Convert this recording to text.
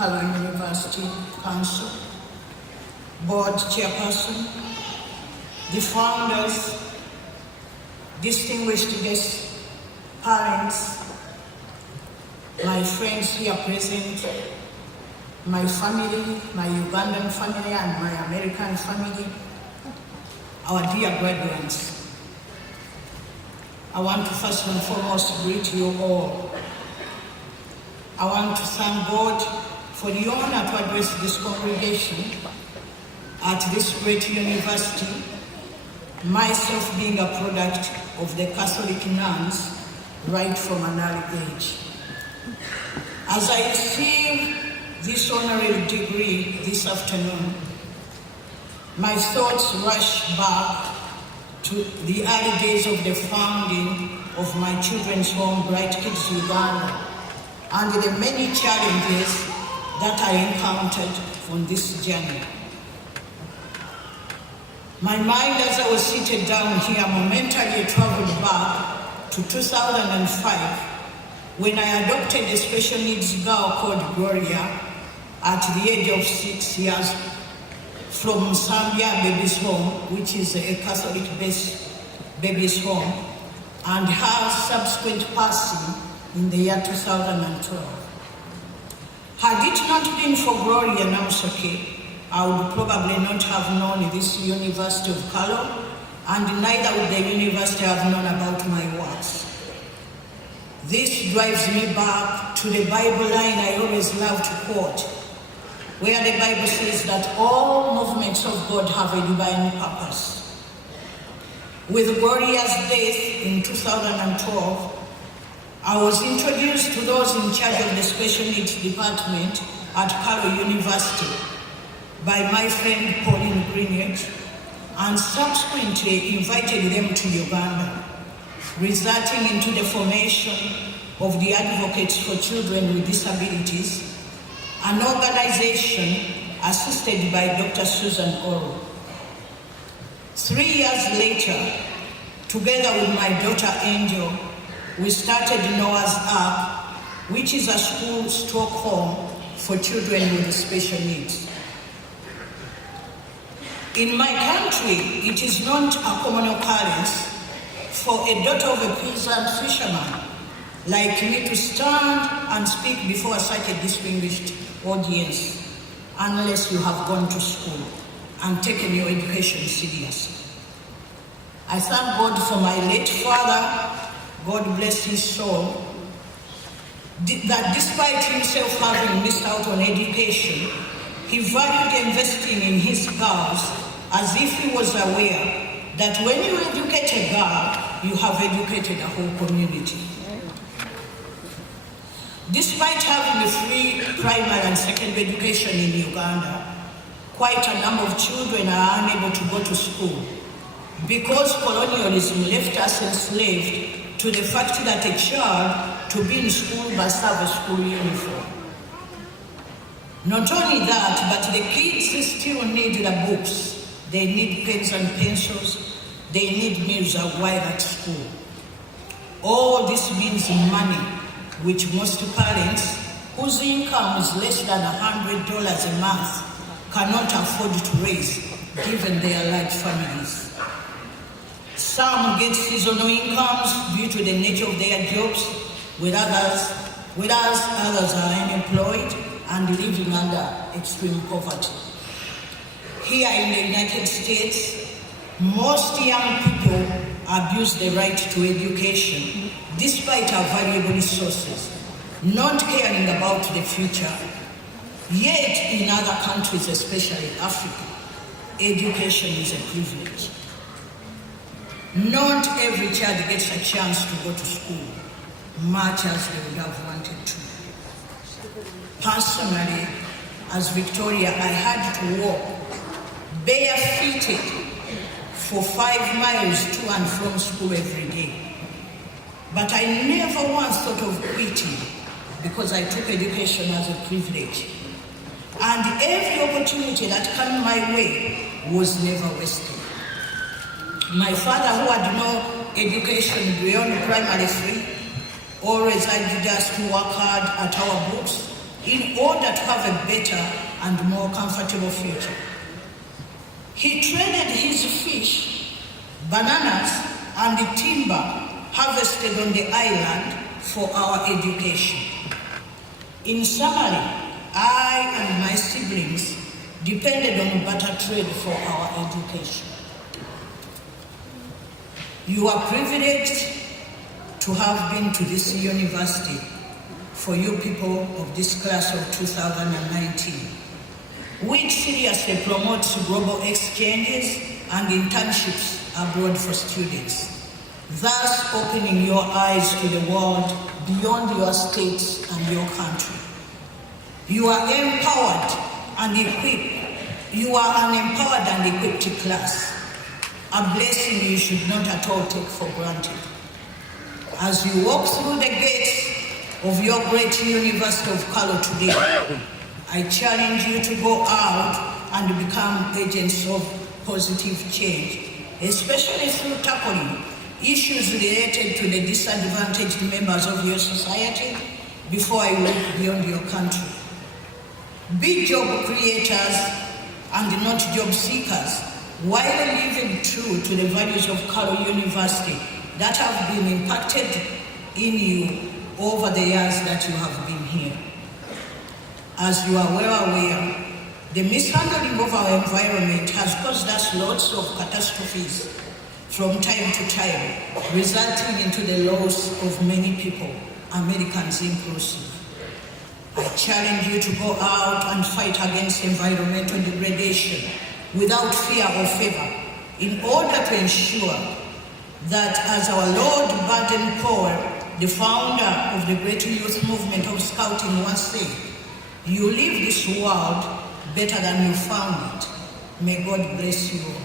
Carlow University Council, Board Chairperson, the founders, distinguished guests, parents, my friends here present, my family, my Ugandan family and my American family, our dear graduates. I want to first and foremost greet you all. I want to thank God for the honor to address this congregation at this great university, myself being a product of the Catholic nuns right from an early age. As I receive this honorary degree this afternoon, my thoughts rush back to the early days of the founding of my children's home, Bright Kids Uganda, and the many challenges that I encountered on this journey. My mind, as I was seated down here, momentarily traveled back to 2005, when I adopted a special needs girl called Gloria at the age of 6 years from Zambia Babies Home, which is a Catholic-based babies home, and her subsequent passing in the year 2012. Had it not been for Gloria Namusisi, I would probably not have known this University of Carlow, and neither would the university have known about my works. This drives me back to the Bible line I always love to quote, where the Bible says that all movements of God have a divine purpose. With Gloria's death in 2012, I was introduced to those in charge of the special needs department at Carlow University by my friend Pauline Greenwich, and subsequently invited them to Uganda, resulting into the formation of the Advocates for Children with Disabilities, an organization assisted by Dr. Susan Oro. 3 years later, together with my daughter Angel, we started Noah's Ark, which is a school-stroke home for children with special needs. In my country, it is not a common occurrence for a daughter of a peasant fisherman like me to stand and speak before such a distinguished audience unless you have gone to school and taken your education seriously. I thank God for my late father, God bless his soul, that despite himself having missed out on education, he valued investing in his girls as if he was aware that when you educate a girl, you have educated a whole community. Despite having a free primary and secondary education in Uganda, quite a number of children are unable to go to school because colonialism left us enslaved to the fact that a child to be in school must have a school uniform. Not only that, but the kids still need the books. They need pens and pencils. They need meals while at school. All this means money, which most parents whose income is less than $100 a month cannot afford to raise, given their large families. Some get seasonal incomes due to the nature of their jobs, whereas others are unemployed and living under extreme poverty. Here in the United States, most young people abuse the right to education despite our valuable resources, not caring about the future. Yet in other countries, especially Africa, education is a privilege. Not every child gets a chance to go to school, much as they would have wanted to. Personally, as Victoria, I had to walk barefooted for 5 miles to and from school every day. But I never once thought of quitting because I took education as a privilege. And every opportunity that came my way was never wasted. My father, who had no education beyond primary 3, always urged us to work hard at our books in order to have a better and more comfortable future. He traded his fish, bananas, and the timber harvested on the island for our education. In summary, I and my siblings depended on barter trade for our education. You are privileged to have been to this university for you people of this class of 2019, which seriously promotes global exchanges and internships abroad for students, thus opening your eyes to the world beyond your states and your country. You are empowered and equipped. You are an empowered and equipped class, a blessing you should not at all take for granted. As you walk through the gates of your great University of Carlow today, I challenge you to go out and become agents of positive change, especially through tackling issues related to the disadvantaged members of your society before I look beyond your country. Be job creators and not job seekers, while living true to the values of Carlow University that have been impacted in you over the years that you have been here. As you are well aware, the mishandling of our environment has caused us lots of catastrophes from time to time, resulting into the loss of many people, Americans inclusive. I challenge you to go out and fight against environmental degradation without fear or favor, in order to ensure that, as our Lord Baden-Powell, the founder of the great youth movement of Scouting, once said, you leave this world better than you found it. May God bless you all.